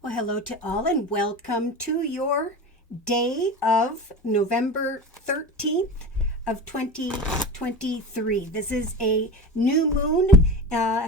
Well, hello to all and welcome to your day of November 13th of 2023. This is a new moon,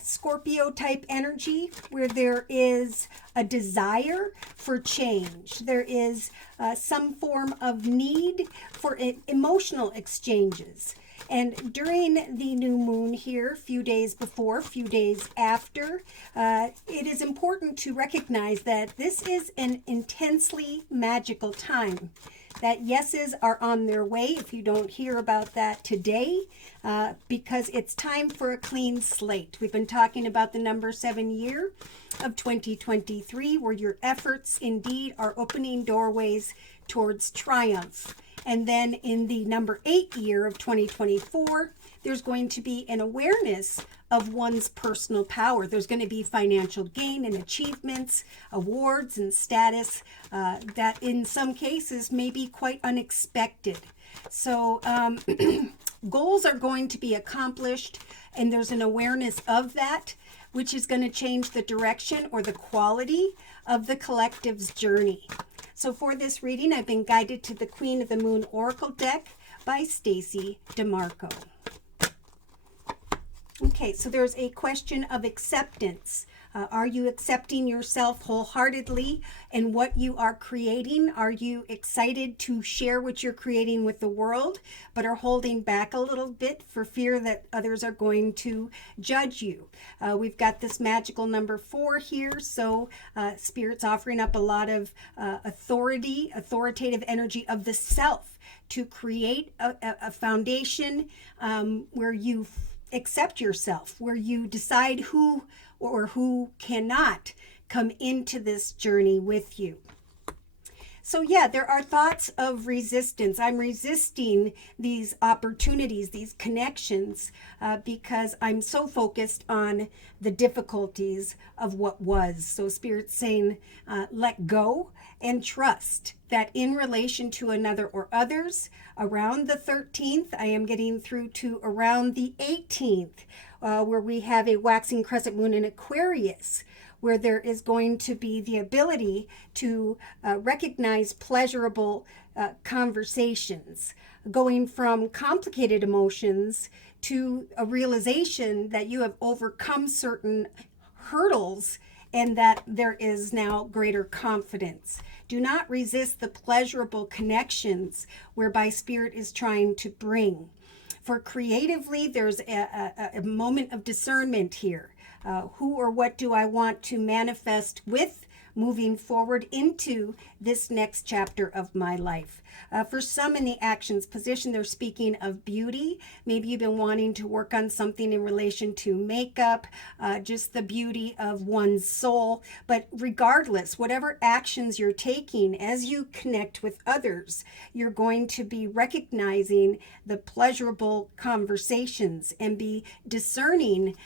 Scorpio type energy where there is a desire for change. There is some form of need for emotional exchanges. And during the new moon here, a few days before, a few days after, it is important to recognize that this is an intensely magical time. That yeses are on their way if you don't hear about that today, because it's time for a clean slate. We've been talking about the number 7 year of 2023, where your efforts indeed are opening doorways towards triumph. And then in the number 8 year of 2024, there's going to be an awareness of one's personal power. There's going to be financial gain and achievements, awards and status that in some cases may be quite unexpected. So goals are going to be accomplished, and there's an awareness of that, which is going to change the direction or the quality of the collective's journey. So for this reading, I've been guided to the Queen of the Moon Oracle deck by Stacy DeMarco. Okay, so there's a question of acceptance. Are you accepting yourself wholeheartedly and what you are creating? Are you excited to share what you're creating with the world, but are holding back a little bit for fear that others are going to judge you? We've got this magical number 4 here, so Spirit's offering up a lot of authoritative energy of the self to create a foundation where you accept yourself, where you decide who or who cannot come into this journey with you. So yeah, there are thoughts of resistance. I'm resisting these opportunities, these connections, because I'm so focused on the difficulties of what was. So Spirit's saying, let go and trust that in relation to another or others, around the 13th, I am getting through to around the 18th, where we have a waxing crescent moon in Aquarius, where there is going to be the ability to recognize pleasurable conversations, going from complicated emotions to a realization that you have overcome certain hurdles and that there is now greater confidence. Do not resist the pleasurable connections whereby Spirit is trying to bring. For creatively, there's a moment of discernment here. Who or what do I want to manifest with moving forward into this next chapter of my life? For some in the actions position, they're speaking of beauty. Maybe you've been wanting to work on something in relation to makeup, just the beauty of one's soul. But regardless, whatever actions you're taking as you connect with others, you're going to be recognizing the pleasurable conversations and be discerning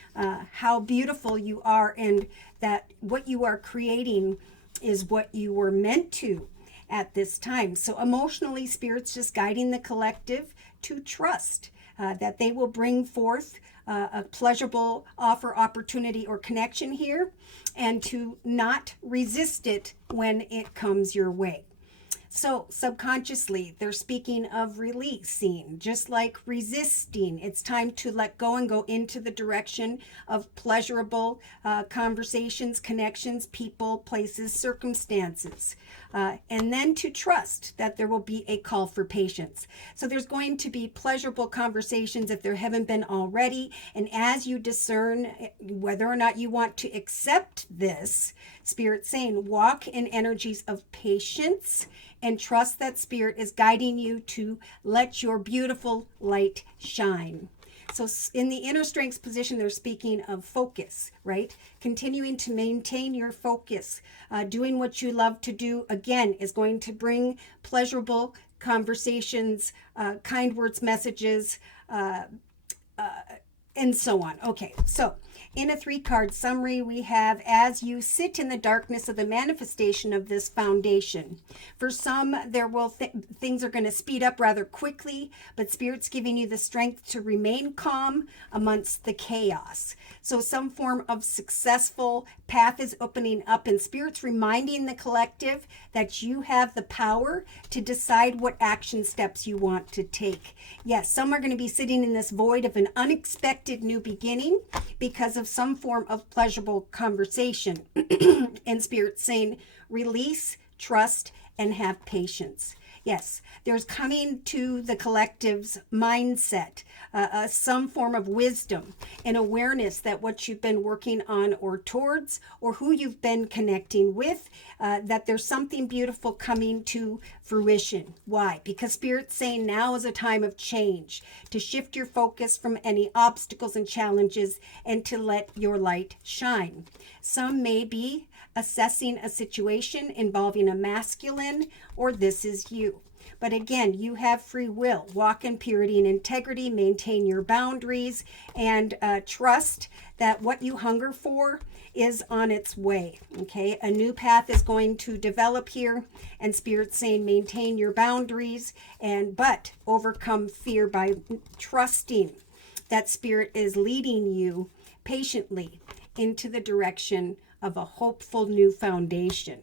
how beautiful you are, and that what you are creating is what you were meant to at this time. So emotionally, Spirit's just guiding the collective to trust that they will bring forth a pleasurable offer, opportunity, or connection here, and to not resist it when it comes your way. So subconsciously, they're speaking of releasing, just like resisting. It's time to let go and go into the direction of pleasurable conversations, connections, people, places, circumstances. And then to trust that there will be a call for patience. So there's going to be pleasurable conversations if there haven't been already. And as you discern whether or not you want to accept this, Spirit's saying, walk in energies of patience and trust that Spirit is guiding you to let your beautiful light shine. So in the inner strengths position, they're speaking of focus, right? Continuing to maintain your focus, doing what you love to do, again, is going to bring pleasurable conversations, kind words, messages, and so on. Okay, so In a 3-card summary, we have as you sit in the darkness of the manifestation of this foundation. For some, there will things are going to speed up rather quickly, but Spirit's giving you the strength to remain calm amongst the chaos. So some form of successful path is opening up, and Spirit's reminding the collective that you have the power to decide what action steps you want to take. Yes, some are going to be sitting in this void of an unexpected new beginning because of some form of pleasurable conversation. And Spirit saying, release, trust, and have patience. Yes, there's coming to the collective's mindset, some form of wisdom and awareness that what you've been working on or towards, or who you've been connecting with, that there's something beautiful coming to fruition. Why? Because Spirit's saying now is a time of change, to shift your focus from any obstacles and challenges and to let your light shine. Some may be assessing a situation involving a masculine, or this is you. But again, you have free will. Walk in purity and integrity, maintain your boundaries, and trust that what you hunger for is on its way. Okay, a new path is going to develop here, and Spirit's saying maintain your boundaries, but overcome fear by trusting that Spirit is leading you patiently into the direction of a hopeful new foundation.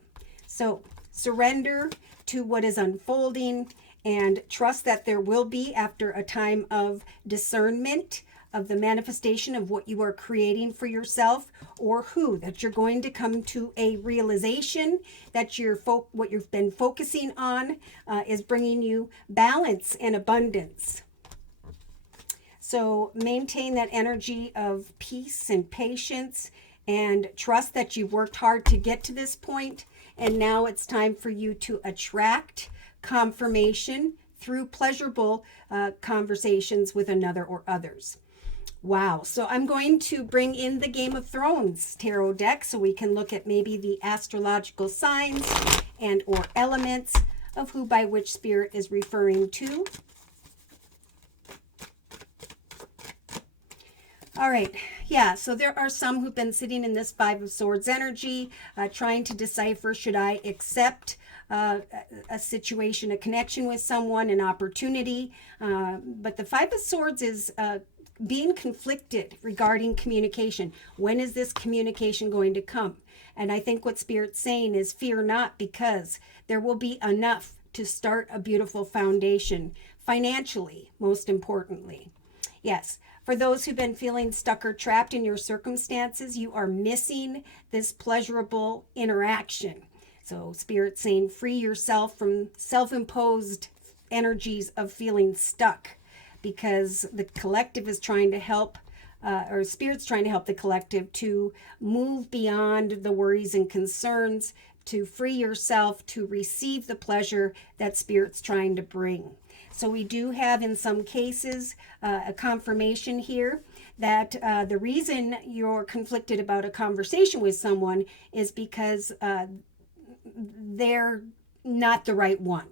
So surrender to what is unfolding and trust that there will be, after a time of discernment of the manifestation of what you are creating for yourself, or that you're going to come to a realization that what you've been focusing on is bringing you balance and abundance. So maintain that energy of peace and patience, and trust that you've worked hard to get to this point, and now it's time for you to attract confirmation through pleasurable conversations with another or others. Wow. So I'm going to bring in the Game of Thrones tarot deck so we can look at maybe the astrological signs and or elements of who by which Spirit is referring to. All right. Yeah, so there are some who've been sitting in this Five of Swords energy, trying to decipher, should I accept a situation, a connection with someone, an opportunity? But the Five of Swords is being conflicted regarding communication. When is this communication going to come? And I think what Spirit's saying is fear not, because there will be enough to start a beautiful foundation, financially, most importantly. Yes. For those who've been feeling stuck or trapped in your circumstances, you are missing this pleasurable interaction. So Spirit's saying free yourself from self-imposed energies of feeling stuck, because the collective is trying to help, or Spirit's trying to help the collective to move beyond the worries and concerns, to free yourself to receive the pleasure that Spirit's trying to bring. So we do have, in some cases, a confirmation here that the reason you're conflicted about a conversation with someone is because they're not the right one.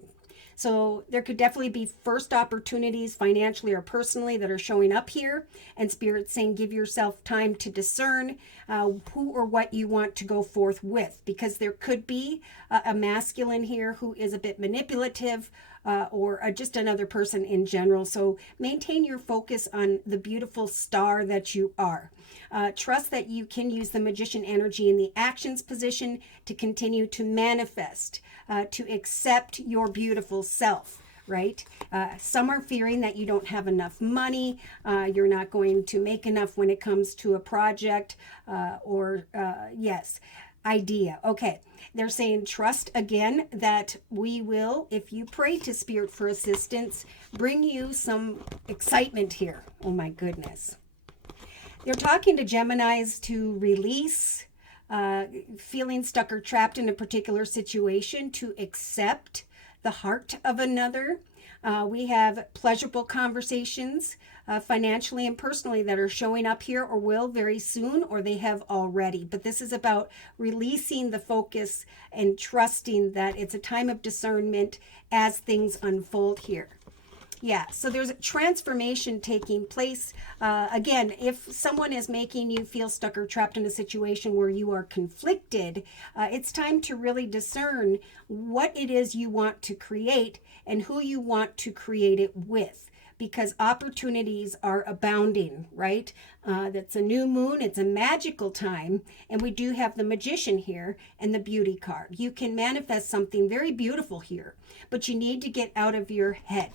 So there could definitely be first opportunities financially or personally that are showing up here, and Spirit's saying give yourself time to discern who or what you want to go forth with, because there could be a masculine here who is a bit manipulative, or just another person in general. So maintain your focus on the beautiful star that you are. Trust that you can use the magician energy in the actions position to continue to manifest, to accept your beautiful self, right? Some are fearing that you don't have enough money, you're not going to make enough when it comes to a project, idea. Okay, they're saying trust again that we will, if you pray to Spirit for assistance, bring you some excitement here. Oh my goodness. They're talking to Geminis to release feeling stuck or trapped in a particular situation, to accept the heart of another. We have pleasurable conversations, financially and personally, that are showing up here or will very soon, or they have already. But this is about releasing the focus and trusting that it's a time of discernment as things unfold here. Yeah, so there's a transformation taking place. Again, if someone is making you feel stuck or trapped in a situation where you are conflicted, it's time to really discern what it is you want to create and who you want to create it with. Because opportunities are abounding, right? That's a new moon. It's a magical time. And we do have the magician here and the beauty card. You can manifest something very beautiful here, but you need to get out of your head.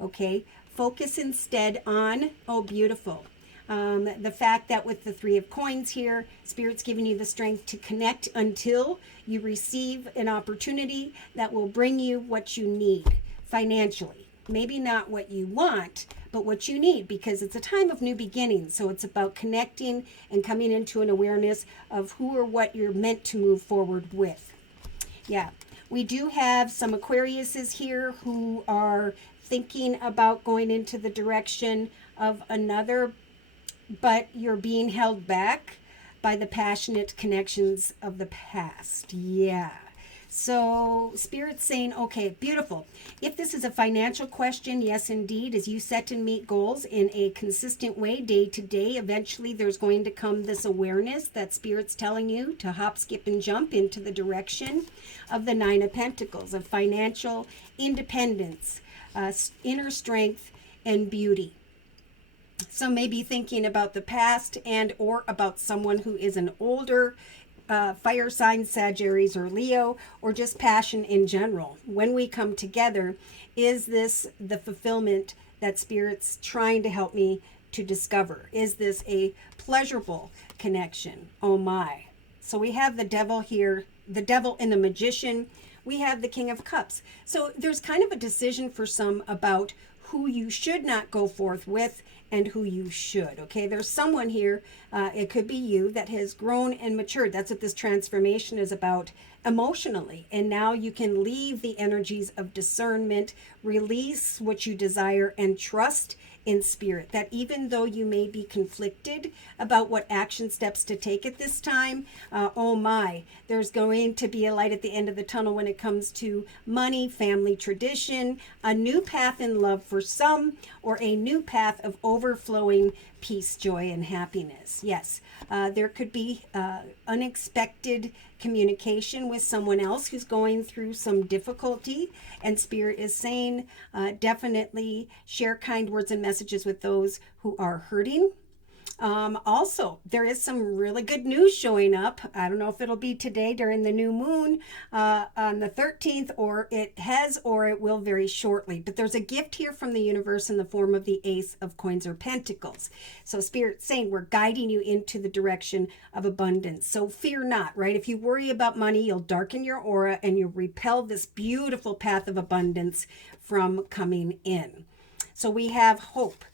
Okay, focus instead on, oh, beautiful. The fact that with the Three of Coins here, Spirit's giving you the strength to connect until you receive an opportunity that will bring you what you need financially. Maybe not what you want, but what you need, because it's a time of new beginnings. So it's about connecting and coming into an awareness of who or what you're meant to move forward with. Yeah, we do have some Aquariuses here who are thinking about going into the direction of another, but you're being held back by the passionate connections of the past. Yeah. So Spirit's saying, okay, beautiful. If this is a financial question, yes, indeed, as you set and meet goals in a consistent way, day to day, eventually there's going to come this awareness that Spirit's telling you to hop, skip, and jump into the direction of the Nine of Pentacles, of financial independence, inner strength, and beauty. Some may be thinking about the past and or about someone who is an older fire sign, Sagittarius or Leo, or just passion in general. When we come together, is this the fulfillment that Spirit's trying to help me to discover? Is this a pleasurable connection? Oh my. So we have the devil here, the devil and the magician. We have the King of Cups. So there's kind of a decision for some about who you should not go forth with and who you should. Okay, there's someone here, it could be you, that has grown and matured. That's what this transformation is about emotionally. And now you can leave the energies of discernment, release what you desire, and trust in Spirit, that even though you may be conflicted about what action steps to take at this time, oh my, there's going to be a light at the end of the tunnel when it comes to money, family tradition, a new path in love for some, or a new path of overflowing peace, joy, and happiness. Yes, there could be unexpected communication with someone else who's going through some difficulty, and Spirit is saying definitely share kind words and messages with those who are hurting. Also, there is some really good news showing up. I don't know if it'll be today during the new moon on the 13th, or it has, or it will very shortly. But there's a gift here from the universe in the form of the Ace of Coins or Pentacles. So Spirit's saying we're guiding you into the direction of abundance. So fear not, right? If you worry about money, you'll darken your aura and you'll repel this beautiful path of abundance from coming in. So we have hope.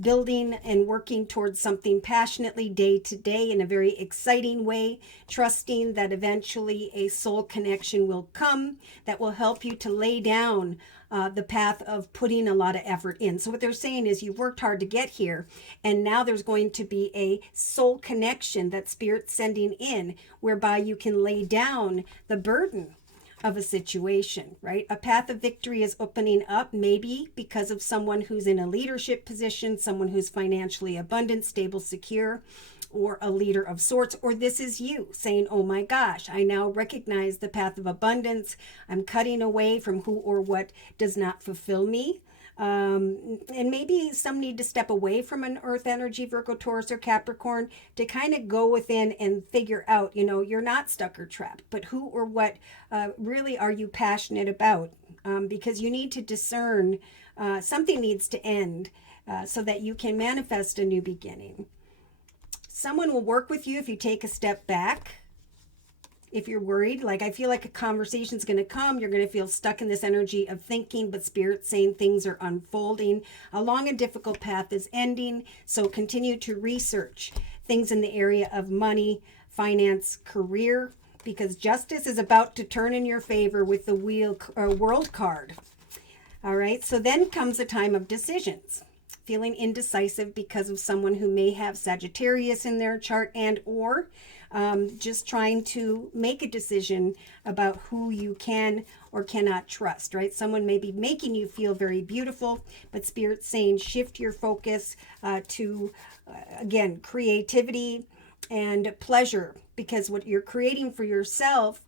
Building and working towards something passionately day to day in a very exciting way, trusting that eventually a soul connection will come that will help you to lay down the path of putting a lot of effort in. So what they're saying is you've worked hard to get here, and now there's going to be a soul connection that Spirit's sending in, whereby you can lay down the burden of a situation, right? A path of victory is opening up, maybe because of someone who's in a leadership position, someone who's financially abundant, stable, secure, or a leader of sorts. Or this is you saying, oh my gosh, I now recognize the path of abundance. I'm cutting away from who or what does not fulfill me. And maybe some need to step away from an earth energy, Virgo, Taurus, or Capricorn, to kind of go within and figure out, you know, you're not stuck or trapped, but who or what really are you passionate about? Because you need to discern something needs to end so that you can manifest a new beginning. Someone will work with you if you take a step back. If you're worried, like I feel like a conversation's going to come, you're going to feel stuck in this energy of thinking, but Spirit's saying things are unfolding. Along a difficult path is ending, so continue to research things in the area of money, finance, career, because justice is about to turn in your favor with the world card. All right, so then comes a time of decisions. Feeling indecisive because of someone who may have Sagittarius in their chart and or just trying to make a decision about who you can or cannot trust, right? Someone may be making you feel very beautiful, but Spirit's saying shift your focus to, again, creativity and pleasure, because what you're creating for yourself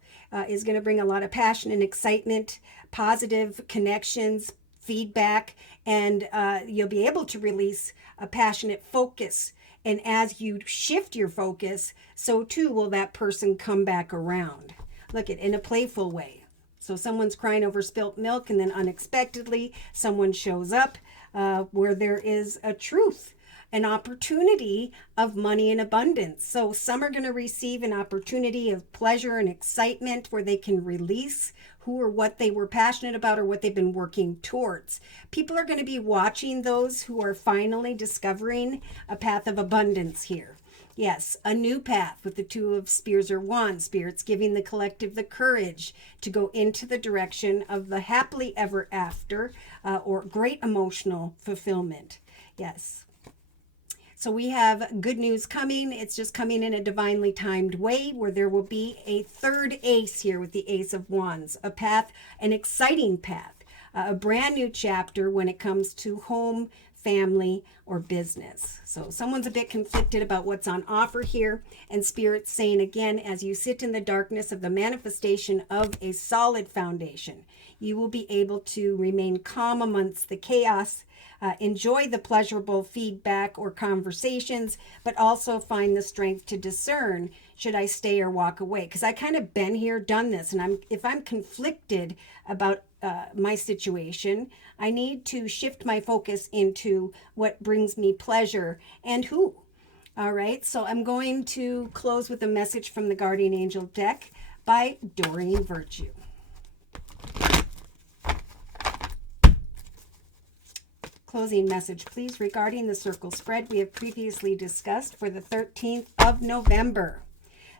is going to bring a lot of passion and excitement, positive connections, feedback, and you'll be able to release a passionate focus. And as you shift your focus, so too will that person come back around. Look at in a playful way. So someone's crying over spilt milk, and then unexpectedly someone shows up where there is a truth, an opportunity of money and abundance. So some are going to receive an opportunity of pleasure and excitement where they can release who or what they were passionate about or what they've been working towards. People are going to be watching those who are finally discovering a path of abundance here. Yes, a new path with the Two of Spears or Wands. Spirit's giving the collective the courage to go into the direction of the happily ever after or great emotional fulfillment. Yes. So we have good news coming. It's just coming in a divinely timed way where there will be a third ace here with the Ace of Wands, a path, an exciting path, a brand new chapter when it comes to home, family, or business. So someone's a bit conflicted about what's on offer here, and Spirit's saying again, as you sit in the darkness of the manifestation of a solid foundation, you will be able to remain calm amongst the chaos, enjoy the pleasurable feedback or conversations, but also find the strength to discern, should I stay or walk away? Because I kind of been here, done this, and if I'm conflicted about my situation, I need to shift my focus into what brings me pleasure and who. All right, so I'm going to close with a message from the Guardian Angel deck by Doreen Virtue. Closing message, please, regarding the circle spread we have previously discussed for the 13th of November.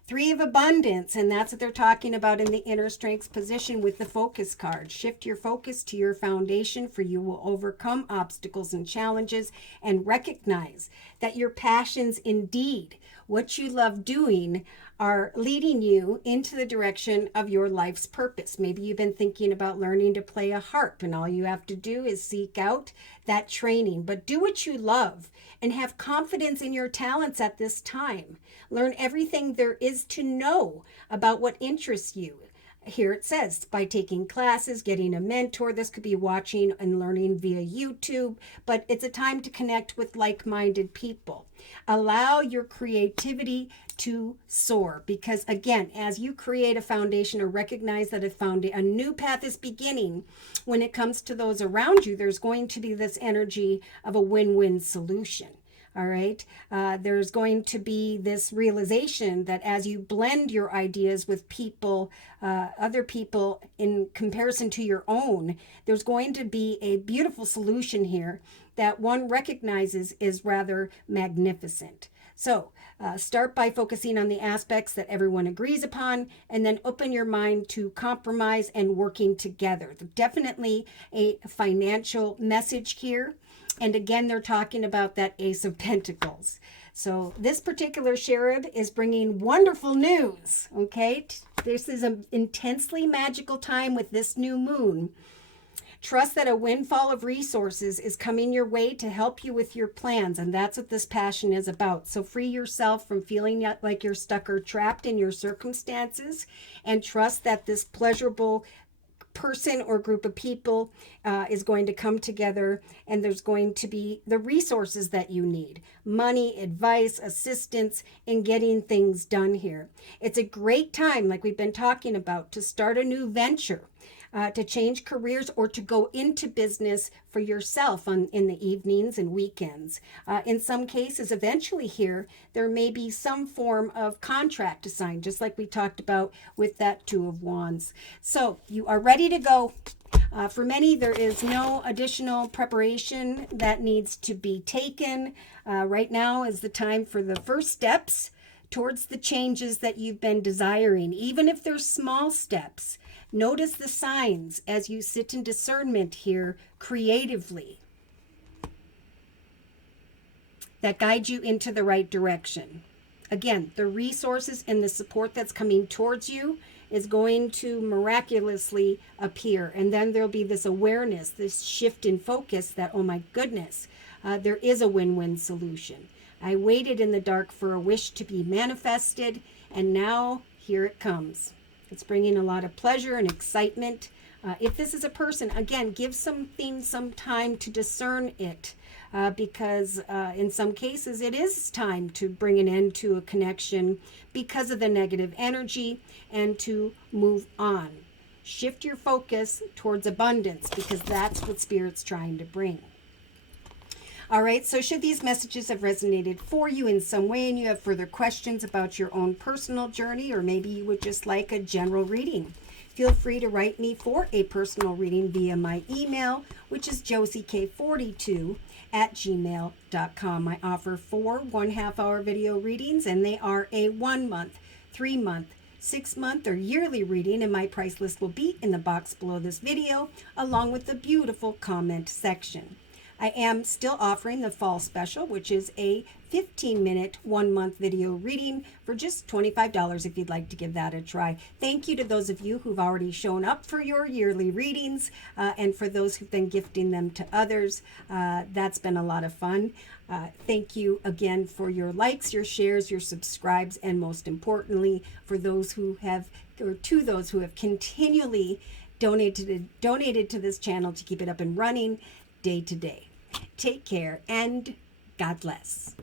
Three of Abundance, and that's what they're talking about in the inner strengths position with the focus card. Shift your focus to your foundation, for you will overcome obstacles and challenges, and recognize that your passions, indeed, what you love doing, are leading you into the direction of your life's purpose. Maybe you've been thinking about learning to play a harp, and all you have to do is seek out that training. But do what you love and have confidence in your talents at this time. Learn everything there is to know about what interests you. Here it says, by taking classes, getting a mentor. This could be watching and learning via YouTube, but it's a time to connect with like-minded people. Allow your creativity to soar, because again, as you create a foundation or recognize that a new path is beginning, when it comes to those around you, there's going to be this energy of a win-win solution. All right. There's going to be this realization that as you blend your ideas with people, other people in comparison to your own, there's going to be a beautiful solution here that one recognizes is rather magnificent. So start by focusing on the aspects that everyone agrees upon, and then open your mind to compromise and working together. Definitely a financial message here. And again, they're talking about that Ace of Pentacles. So this particular cherub is bringing wonderful news, okay? This is an intensely magical time with this new moon. Trust that a windfall of resources is coming your way to help you with your plans, and that's what this passion is about. So free yourself from feeling like you're stuck or trapped in your circumstances, and trust that this pleasurable person or group of people is going to come together, and there's going to be the resources that you need: money, advice, assistance in getting things done here. It's a great time, like we've been talking about, to start a new venture, to change careers, or to go into business for yourself in the evenings and weekends. In some cases, eventually here, there may be some form of contract to sign, just like we talked about with that Two of Wands. So you are ready to go. For many, there is no additional preparation that needs to be taken. Right now is the time for the first steps towards the changes that you've been desiring, even if they're small steps. Notice the signs as you sit in discernment here creatively that guide you into the right direction. Again, the resources and the support that's coming towards you is going to miraculously appear. And then there'll be this awareness, this shift in focus that, oh my goodness, there is a win-win solution. I waited in the dark for a wish to be manifested, and now here it comes. It's bringing a lot of pleasure and excitement. If this is a person, again, give something some time to discern it, because in some cases it is time to bring an end to a connection because of the negative energy and to move on. Shift your focus towards abundance, because that's what Spirit's trying to bring. All right, so should these messages have resonated for you in some way and you have further questions about your own personal journey, or maybe you would just like a general reading, feel free to write me for a personal reading via my email, which is josiek42@gmail.com. I offer 4 1/2-hour video readings, and they are a 1 month, 3 month, 6 month, or yearly reading, and my price list will be in the box below this video, along with the beautiful comment section. I am still offering the fall special, which is a 15-minute 1-month video reading for just $25 if you'd like to give that a try. Thank you to those of you who've already shown up for your yearly readings, and for those who've been gifting them to others. That's been a lot of fun. Thank you again for your likes, your shares, your subscribes, and most importantly, for those who have, or to those who have continually donated to this channel to keep it up and running day to day. Take care, and God bless.